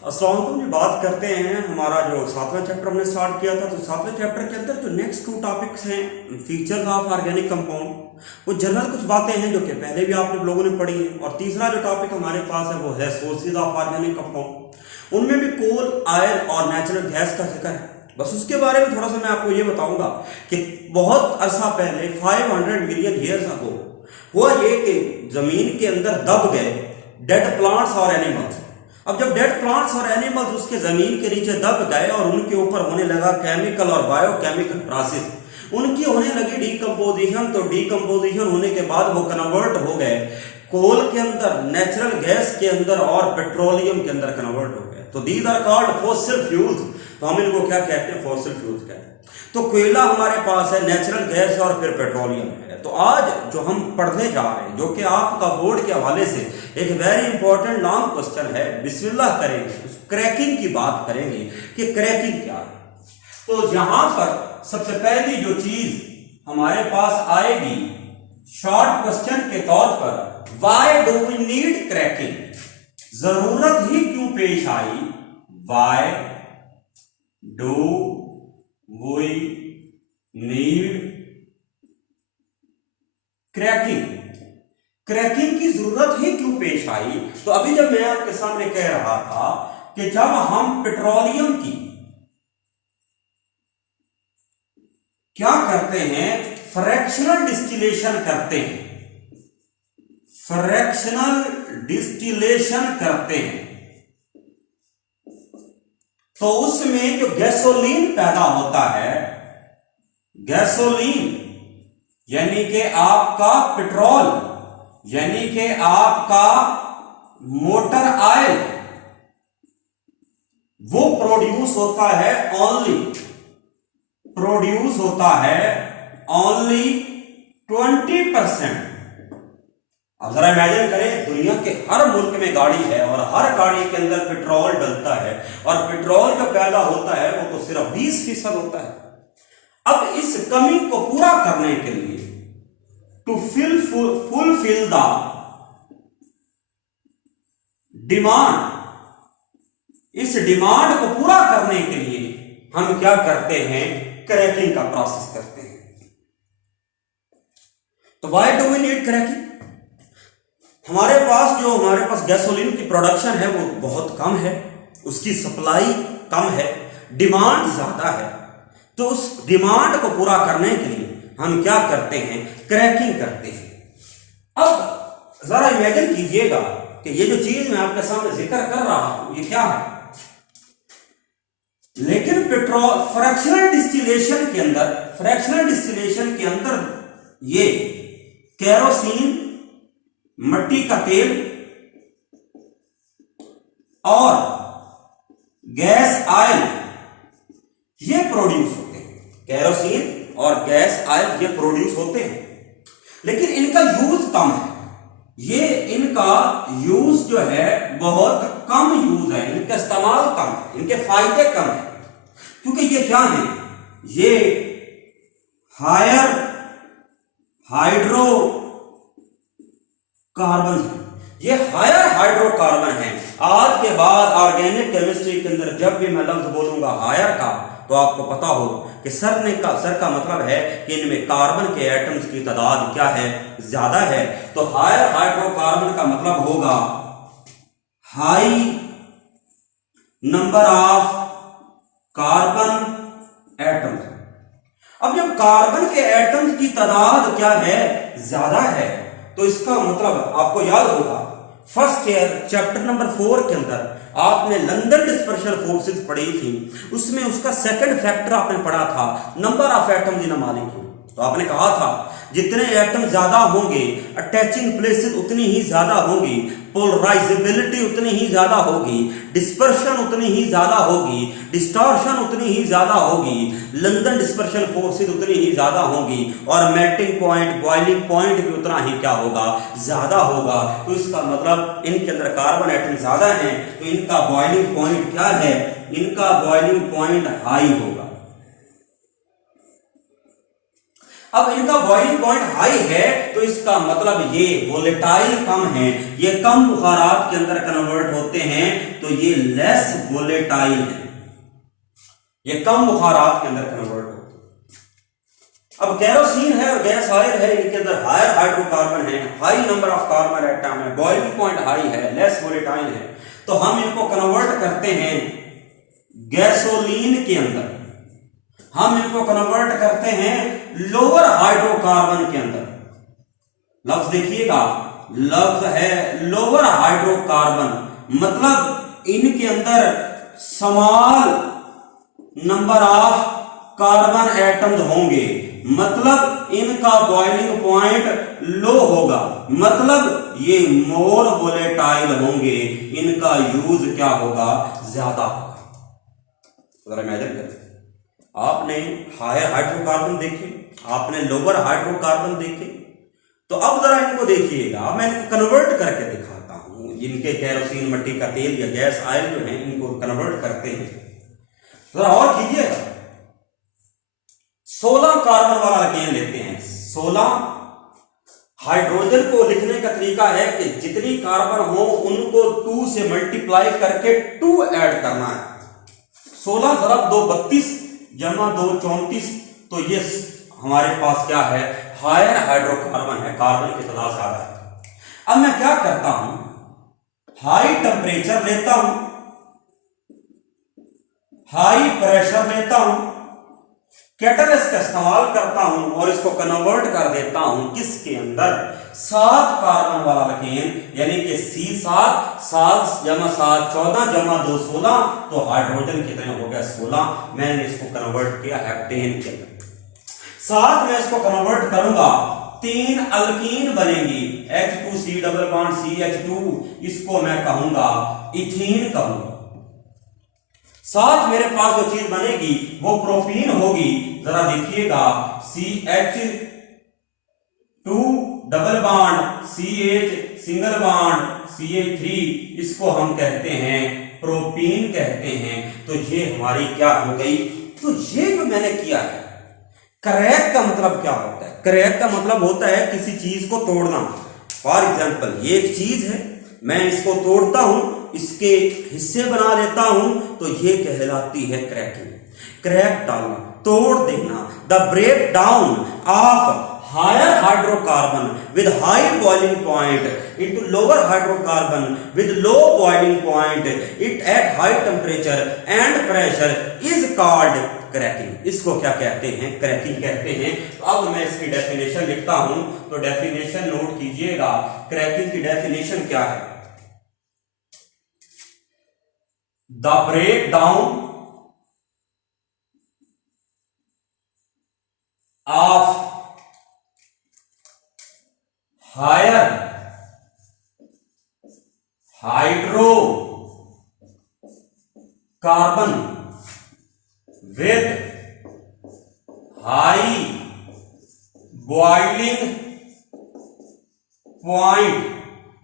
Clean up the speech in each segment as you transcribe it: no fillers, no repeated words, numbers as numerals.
अस्सलाम वालेकुम जी। बात करते हैं हमारा जो 7वां चैप्टर हमने स्टार्ट किया था। तो 7वें चैप्टर के अंदर जो नेक्स्ट 2 टॉपिक्स हैं, फीचर्स ऑफ ऑर्गेनिक कंपाउंड, वो जनरल कुछ बातें हैं जो कि पहले भी आप लोगों ने पढ़ी है। और तीसरा जो टॉपिक हमारे पास है वो है सोर्सेज ऑफ ऑर्गेनिक कंपाउंड। उनमें भी कोल, आयरन और नेचुरल गैस का जिक्र है। बस उसके बारे में थोड़ा सा मैं आपको ये बताऊंगा कि बहुत अरसा पहले 500 मिलियन ईयर्स अगो हुआ ये कि जमीन के अंदर दब गए डेड प्लांट्स और एनिमल्स। अब जब डेड प्लांट्स और एनिमल्स उसके जमीन के नीचे दब गए और उनके ऊपर होने लगा केमिकल और बायोकेमिकल प्रोसेस, उनकी होने लगी डीकंपोजिशन। तो डीकंपोजिशन होने के बाद वो कन्वर्ट हो गए कोल के अंदर, नेचुरल गैस के अंदर और पेट्रोलियम के अंदर कन्वर्ट हो गए। तो these are called fossil fuels. तो हम इनको क्या कहते हैं? फॉसिल फ्यूल्स कहते हैं। तो कोयला हमारे पास है, नेचुरल गैस और फिर पेट्रोलियम है। तो आज जो हम पढ़ने जा रहे हैं, जो कि आपका बोर्ड के हवाले से एक वेरी इंपॉर्टेंट लॉन्ग क्वेश्चन है, बिस्मिल्लाह करेंगे, उस क्रैकिंग की बात करेंगे कि क्रैकिंग क्या है। तो यहां पर सबसे पहली जो चीज हमारे पास आएगी शॉर्ट क्वेश्चन के तौर पर, why do we need cracking? जरूरत ही क्यों पेश आई? Why do we need cracking? Cracking की जरूरत ही क्यों पेश आई? तो अभी जब मैं आपके सामने कह रहा था कि जब हम पेट्रोलियम की क्या करते हैं, फ्रैक्शनल डिस्टिलेशन करते हैं, फ्रैक्शनल डिस्टिलेशन करते हैं, तो उसमें जो गैसोलीन पैदा होता है, गैसोलीन यानी कि आपका पेट्रोल, यानी कि आपका मोटर ऑयल, वो प्रोड्यूस होता है ओनली 20%। अब जरा इमेजिन करें, दुनिया के हर मुल्क में गाड़ी है और हर गाड़ी के अंदर पेट्रोल डलता है और पेट्रोल जो पैदा होता है वो तो सिर्फ 20% होता है। अब इस कमी को पूरा करने के लिए, टू फुलफिल द डिमांड, इस डिमांड को पूरा करने के लिए हम क्या करते हैं? क्रैकिंग का प्रोसेस करते हैं। तो why do we need cracking? हमारे पास गैसोलीन की प्रोडक्शन है वो बहुत कम है, उसकी सप्लाई कम है, डिमांड ज्यादा है। तो उस डिमांड को पूरा करने के लिए हम क्या करते हैं? क्रैकिंग करते हैं। अब जरा इमेजिन कीजिएगा कि ये जो चीज मैं आपके सामने जिक्र कर रहा हूं ये क्या है, लेकिन पेट्रोल फ्रैक्शनल डिस्टिलेशन के अंदर ये केरोसिन, मट्टी का तेल और गैस ऑयल ये प्रोड्यूस होते हैं। केरोसिन और गैस ऑयल ये प्रोड्यूस होते हैं, लेकिन इनका यूज कम है। ये इनका यूज जो है बहुत कम यूज है, इनका इस्तेमाल कम है, इनके फायदे कम है। क्योंकि ये क्या है? ये हायर हाइड्रो कार्बन है, ये हायर हाइड्रोकार्बन है। आज के बाद ऑर्गेनिक केमिस्ट्री के अंदर जब भी मैं लफ्ज बोलूंगा हायर का, तो आपको पता हो कि सर का मतलब है कि इनमें कार्बन के एटम्स की तादाद क्या है? ज्यादा है। तो हायर हाइड्रोकार्बन का मतलब होगा high number of carbon atoms. अब जब कार्बन के एटम्स की तादाद क्या है? ज्यादा है, तो इसका मतलब आपको याद होगा फर्स्ट ईयर चैप्टर नंबर 4 के अंदर आपने लंदन डिस्पर्शन फोर्सेस पढ़ी थी, उसमें उसका सेकंड फैक्टर आपने पढ़ा था, number of atoms in a molecule. तो आपने कहा था जितने एटम ज्यादा होंगे, अटैचिंग प्लेसेस उतनी ही ज्यादा होगी, पोलराइजेबिलिटी उतनी ही ज्यादा होगी, डिस्पर्शन उतनी ही ज्यादा होगी, डिस्टॉर्शन उतनी ही ज्यादा होगी, लंदन डिस्पर्शन फोर्सेस उतनी ही ज्यादा होगी, और मेल्टिंग पॉइंट, बॉइलिंग पॉइंट भी उतना ही क्या होगा? ज्यादा होगा। तो इसका मतलब इनके अंदर कार्बन एटम ज्यादा हैं, तो इनका बॉइलिंग पॉइंट क्या है? इनका बॉइलिंग पॉइंट हाई होगा। अब इनका बॉइलिंग पॉइंट हाई है, तो इसका मतलब ये वोलेटाइल कम है, ये कम बुखारात के अंदर कन्वर्ट होते होते हैं तो ये लेस वोलेटाइल है, ये कम बुखारात के अंदर कन्वर्ट होते हैं। अब केरोसिन है और गैस ऑयल है, इनके अंदर हायर हाइड्रोकार्बन है, high number of carbon atom है, बॉइलिंग पॉइंट हाई है, लेस वोलेटाइल है, तो हम इनको कन्वर्ट करते हैं गैसोलीन के अंदर, हम इनको कन्वर्ट करते हैं लोअर हाइड्रोकार्बन के अंदर। लफ्ज देखिएगा, लफ्ज है लोअर हाइड्रोकार्बन, मतलब इनके अंदर small number of carbon atoms होंगे, मतलब इनका बॉइलिंग पॉइंट लो होगा, मतलब ये मोर वोलेटाइल होंगे, इनका यूज क्या होगा, ज्यादा होगा। जरा इमेजिन करें, आपने हायर हाइड्रोकार्बन देखे, आपने लोअर हाइड्रोकार्बन देखे, तो अब जरा इनको देखिएगा, मैं इनको कन्वर्ट करके दिखाता हूं। जिनके केरोसिन, मिट्टी का तेल या गैस ऑयल जो है, इनको कन्वर्ट करते हैं। जरा और कीजिएगा, 16 कार्बन वाला अल्केन लेते हैं। 16 हाइड्रोजन को लिखने का तरीका है कि जितनी कार्बन हो उनको 2 से मल्टीप्लाई करके 2 ऐड करना है। 16 × 2 32 जमा 2 34, तो ये हमारे पास क्या है, हायर हाइड्रोकार्बन है, कार्बन की तादाद ज्यादा है। अब मैं क्या करता हूं, हाई टेम्परेचर लेता हूं, हाई प्रेशर लेता हूं, कैटलिस्ट का इस्तेमाल करता हूं और इसको कन्वर्ट कर देता हूं किसके अंदर, 7 कार्बन वाला अल्केन, यानी कि C7, 7 × 7 14 जमा 2 16, तो हाइड्रोजन कितने हो गया, 16। मैंने इसको कन्वर्ट किया हेप्टेन के अंदर। साथ में इसको कन्वर्ट करूंगा, 3 अल्कीन बनेगी, H2C डबल बॉन्ड CH2, इसको मैं कहूंगा इथीन कहूंगा। साथ मेरे पास जो चीज बनेगी वो प्रोपीन होगी। जरा देखिएगा, CH2 double bond CH single bond CH3, इसको हम कहते हैं प्रोपीन कहते हैं। तो ये हमारी क्या हो गई, तो ये जो मैंने किया है, क्रैक का मतलब क्या होता है, क्रैक का मतलब होता है किसी चीज को तोड़ना। फॉर एग्जाम्पल, ये एक चीज है, मैं इसको तोड़ता हूं, इसके हिस्से बना लेता हूं, तो ये कहलाती है क्रैकिंग। क्रैक डालना, तोड़ देना। The break down of higher hydrocarbon with high boiling point into lower hydrocarbon with low boiling point it at high temperature and pressure is called cracking. इसको क्या कहते हैं, क्रैकिंग कहते हैं। तो अब मैं इसकी डेफिनेशन लिखता हूं, तो डेफिनेशन नोट कीजिएगा। क्रैकिंग की डेफिनेशन क्या है, the break down of higher hydrocarbon with high boiling point,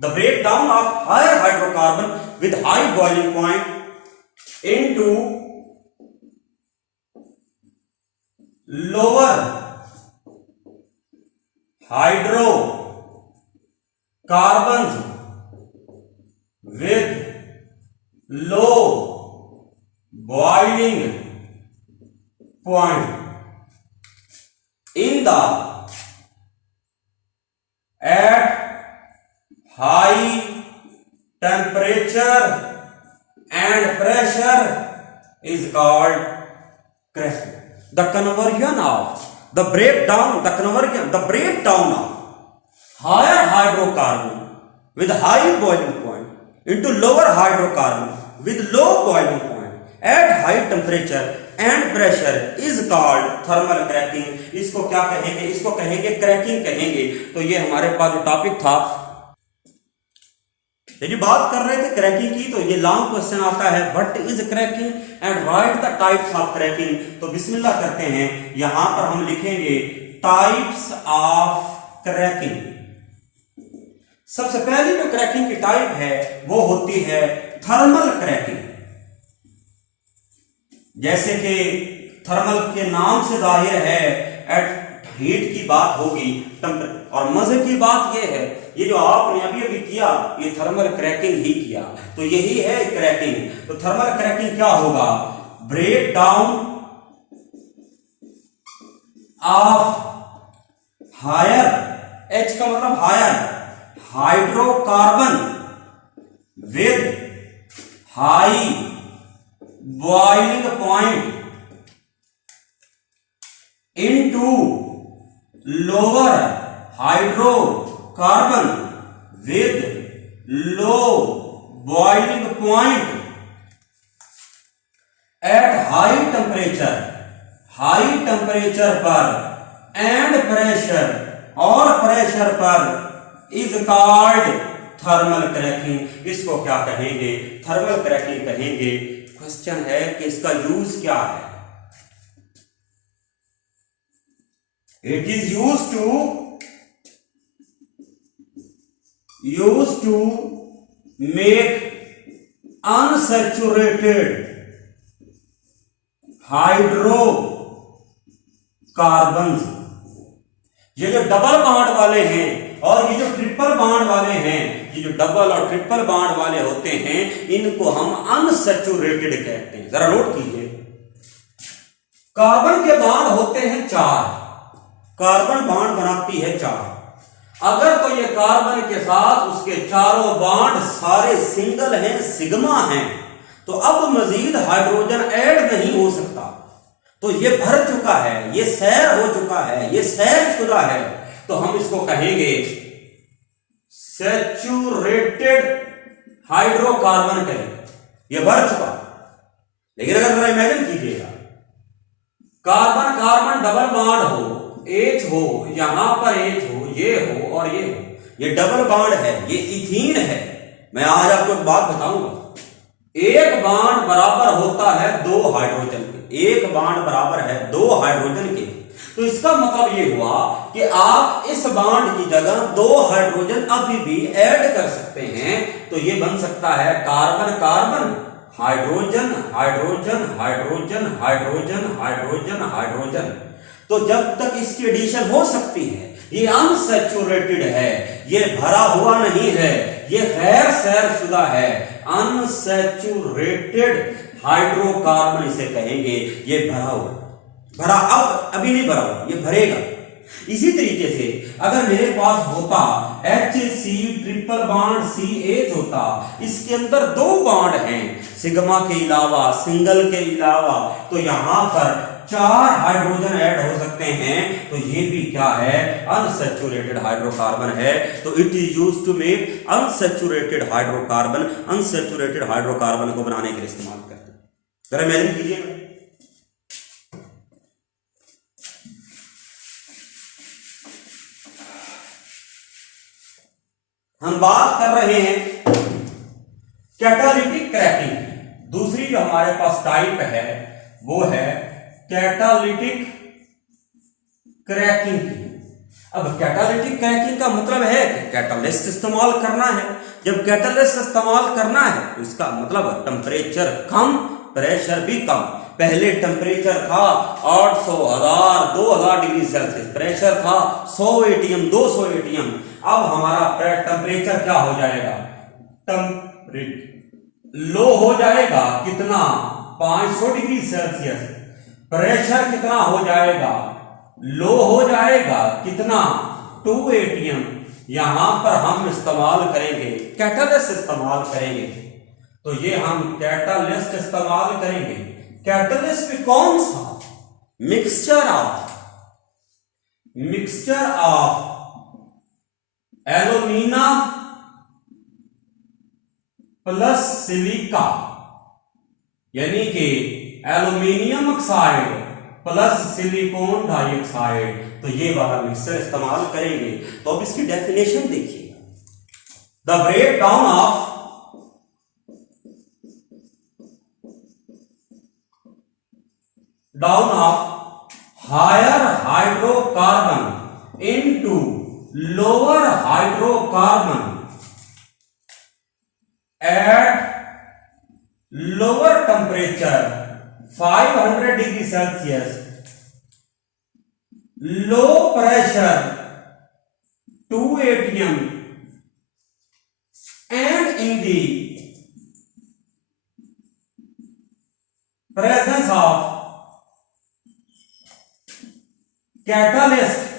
the breakdown of higher hydrocarbon with high boiling point into lower hydrocarbons with low boiling point in the at high temperature and pressure is called cracking. The conversion of the breakdown of higher hydrocarbon with high boiling point into lower hydrocarbon with low boiling point at high temperature and pressure is called thermal cracking. इसको क्या कहेंगे, इसको कहेंगे cracking कहेंगे। तो ये हमारे पास जो टॉपिक था, यदि बात कर रहे थे क्रैकिंग की, तो ये लॉन्ग क्वेश्चन आता है, what is cracking and right the types of cracking. तो बिस्मिल्लाह करते हैं, यहां पर हम लिखेंगे टाइप्स ऑफ क्रैकिंग। सबसे पहली जो क्रैकिंग की टाइप है वो होती है थर्मल क्रैकिंग। जैसे कि थर्मल के नाम से जाहिर है, एट हीट की बात होगी, और मजे की बात यह है, ये जो आपने अभी अभी किया ये थर्मल क्रैकिंग ही किया, तो यही है क्रैकिंग। तो थर्मल क्रैकिंग क्या होगा, break down of higher, H का मतलब higher, hydrocarbon with high boiling point into lower hydrocarbon with low boiling point at high temperature पर एंड प्रेशर, और प्रेशर पर इज कॉल्ड थर्मल क्रैकिंग। इसको क्या कहेंगे, थर्मल क्रैकिंग कहेंगे। क्वेश्चन है कि इसका यूज क्या है। It is used to make unsaturated hydrocarbons. ये जो डबल बॉन्ड वाले हैं और ये जो ट्रिपल बॉन्ड वाले हैं, ये जो डबल और ट्रिपल बॉन्ड वाले होते हैं, इनको हम अनसैचुरेटेड कहते हैं। जरा नोट कीजिए, कार्बन के बॉन्ड होते हैं 4, कार्बन बॉन्ड बनाती है 4। अगर तो ये कार्बन के साथ उसके चारों बॉन्ड सारे सिंगल हैं, सिग्मा हैं, तो अब मजीद हाइड्रोजन ऐड नहीं हो सकता, तो ये भर चुका है, ये सैर हो चुका है, ये सैर शुदा है, तो हम इसको कहेंगे सैचुरेटेड हाइड्रोकार्बन कहेंगे, ये भर चुका। लेकिन अगर जरा इमेजिन कीजिएगा, कार्बन कार्बन डबल बॉन्ड हो, एच हो, यहां पर एच हो, ये हो और ये हो, ये डबल बॉन्ड है, ये इथीन है। मैं आज आपको एक बात बताऊंगा, एक बॉन्ड बराबर होता है 2 हाइड्रोजन के, एक बॉन्ड बराबर है 2 हाइड्रोजन के। तो इसका मतलब ये हुआ कि आप इस बॉन्ड की जगह 2 हाइड्रोजन अभी भी ऐड कर सकते हैं, तो ये बन सकता है carbon carbon hydrogen hydrogen hydrogen hydrogen hydrogen hydrogen. तो जब तक इसकी एडिशन हो सकती है, ये अनसैचुरेटेड है, ये भरा हुआ नहीं है, ये गैर सैरशुदा है, अनसैचुरेटेड हाइड्रोकार्बन इसे कहेंगे। ये भरा हुआ, भरा अब अभी नहीं भरा हुआ, ये भरेगा। इसी तरीके से अगर मेरे पास होता HC ट्रिपल बॉन्ड CH होता, इसके अंदर 2 बॉन्ड हैं सिग्मा के अलावा, सिंगल के अलावा, तो यहां पर 4 हाइड्रोजन ऐड हो सकते हैं, तो ये भी क्या है, अनसैचुरेटेड हाइड्रोकार्बन है। तो it is used to make unsaturated hydrocarbon, unsaturated hydrocarbon को बनाने के लिए इस्तेमाल करते हैं। जरा इमेजिन कीजिएगा, हम बात कर रहे हैं कैटालिटिक क्रैकिंग की। दूसरी जो हमारे पास टाइप है वो है कैटालिटिक क्रैकिंग की। अब कैटालिटिक क्रैकिंग का मतलब है कि कैटालिस्ट इस्तेमाल करना है। जब कैटालिस्ट इस्तेमाल करना है तो इसका मतलब टेम्परेचर कम, प्रेशर भी कम। पहले टेम्परेचर था 800, 1000, 2000 डिग्री सेल्सियस, प्रेशर था 100 एटीएम, 200 एटीएम। अब हमारा टेम्परेचर क्या हो जाएगा, लो हो जाएगा, कितना, 500 डिग्री सेल्सियस। प्रेशर कितना हो जाएगा, लो हो जाएगा, कितना, 2 एटीएम। यहां पर हम इस्तेमाल करेंगे कैटालिस्ट इस्तेमाल करेंगे। तो ये हम कैटालिस्ट इस्तेमाल करेंगे। कैटालिस्ट भी कौन सा, mixture of alumina plus silica, यानी कि aluminium oxide plus silicon dioxide, तो ये वाला मिक्सचर इस्तेमाल करेंगे। तो अब इसकी डेफिनेशन देखिए, the break down of higher hydrocarbon into lower hydrocarbon at lower temperature 500 degree Celsius, low pressure 2 atm and in the presence of catalyst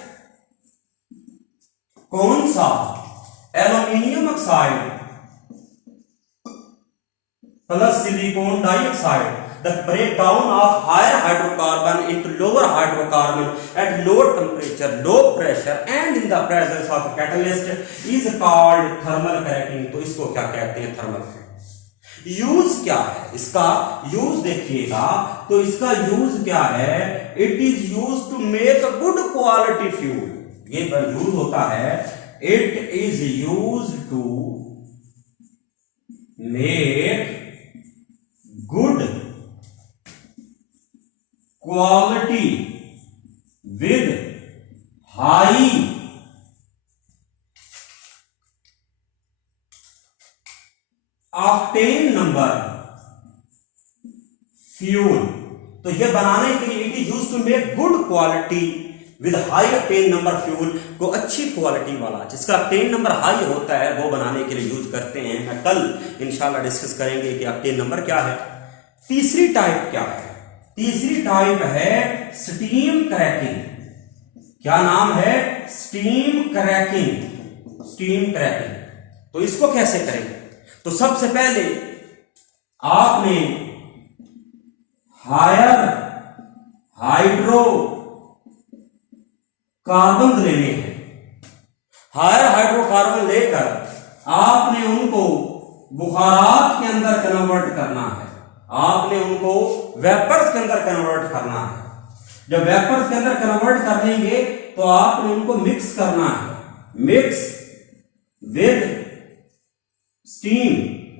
कौन सा aluminium oxide plus silicon dioxide the breakdown of higher hydrocarbon into lower hydrocarbon at low temperature, low pressure and in the presence of catalyst is called thermal cracking। तो इसको क्या कहते हैं? Thermal cracking. Use क्या है इसका? Use देखिएगा तो इसका यूज क्या है? It is use to make a good quality fuel. ये यूज होता है, it is use to make good quality with high octane number fuel. तो ये बनाने के लिए it is use to make good quality with high octane number fuel को अच्छी क्वालिटी वाला जिसका ऑक्टेन नंबर हाई होता है वो बनाने के लिए यूज करते हैं। मैं कल इंशाल्लाह डिस्कस करेंगे कि ऑक्टेन नंबर क्या है। तीसरी टाइप क्या है? तीसरी टाइप है स्टीम क्रैकिंग। क्या नाम है? Steam cracking. Steam cracking. तो इसको कैसे करेंगे? तो सबसे पहले आपने हायर हाइड्रो कार्बन लेने हैं। हायर हाइड्रोकार्बन लेकर आपने उनको बुखारात के अंदर कन्वर्ट करना है। आपने उनको वेपर्स के अंदर कन्वर्ट करना है। जब वेपर्स के अंदर कन्वर्ट कर देंगे तो आपने उनको मिक्स करना है। मिक्स विद स्टीम,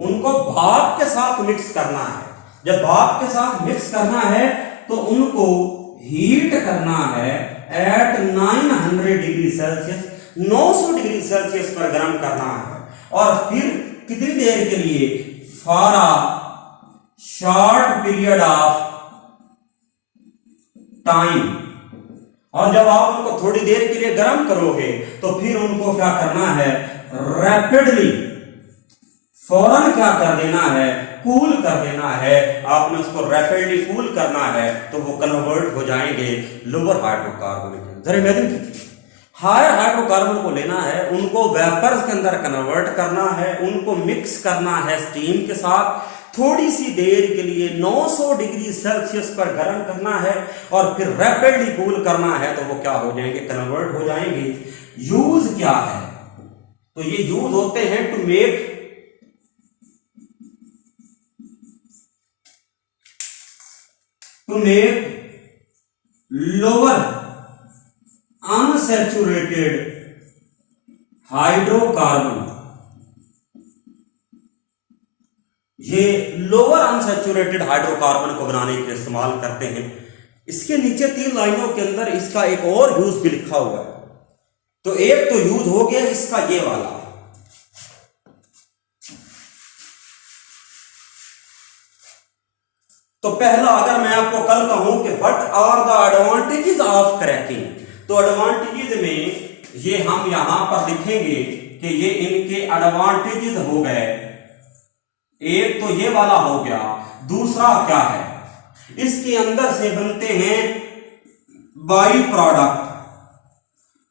उनको भाप के साथ मिक्स करना है। जब भाप के साथ मिक्स करना है तो उनको हीट करना है at 900 degree Celsius, 900 degree Celsius पर गर्म करना है। और फिर कितनी देर के लिए? For a short period of time. और जब आप उनको थोड़ी देर के लिए गर्म करोगे तो फिर उनको क्या करना है? रैपिडली, फौरन क्या कर देना है? कूल कर देना है। आपने उसको रैपिडली कूल करना है तो वो कन्वर्ट हो जाएंगे लोअर हाइड्रोकार्बन के। जरा इमेजिन कीजिए, हायर हाइड्रोकार्बन को लेना है, उनको वेपर्स के अंदर कन्वर्ट करना है, उनको मिक्स करना है स्टीम के साथ, थोड़ी सी देर के लिए 900 डिग्री सेल्सियस पर गर्म करना है और फिर रैपिडली कूल करना है तो वो क्या हो जाएंगे? कन्वर्ट हो जाएंगे। यूज क्या है? तो ये यूज होते हैं to make lower unsaturated hydrocarbon. ये लोअर अनसैचुरेटेड हाइड्रोकार्बन को बनाने के लिए इस्तेमाल करते हैं। इसके नीचे 3 लाइनों के अंदर इसका एक और यूज भी लिखा हुआ है। तो एक तो यूज हो गया इसका ये वाला। तो पहला, अगर मैं आपको कल कहूं कि what are the advantages of cracking, तो एडवांटेजेस में ये हम यहां पर लिखेंगे कि ये इनके एडवांटेजेस हो गए। एक तो ये वाला हो गया। दूसरा क्या है? इसके अंदर से बनते हैं बाई प्रोडक्ट।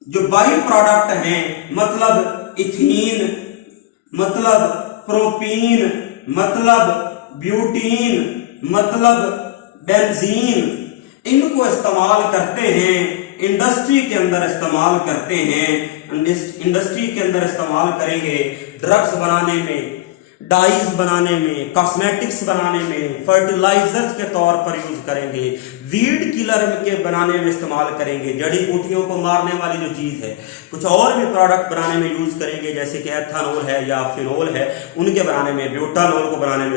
जो बाई प्रोडक्ट हैं मतलब इथीन, मतलब प्रोपीन, मतलब ब्यूटीन, मतलब बेंजीन, इनको इस्तेमाल करते हैं। इंडस्ट्री के अंदर इस्तेमाल करते हैं। इंडस्ट्री के अंदर इस्तेमाल करेंगे ड्रग्स बनाने में, डाइज बनाने में, कॉस्मेटिक्स बनाने में, फर्टिलाइजर्स के तौर पर यूज करेंगे, वीड किलर के बनाने में इस्तेमाल करेंगे, जड़ी बूटियों को मारने वाली जो चीज है। कुछ और भी प्रोडक्ट बनाने में यूज करेंगे जैसे कि एथेनॉल है या फिनोल है, उनके बनाने में, ब्यूटानॉल को बनाने में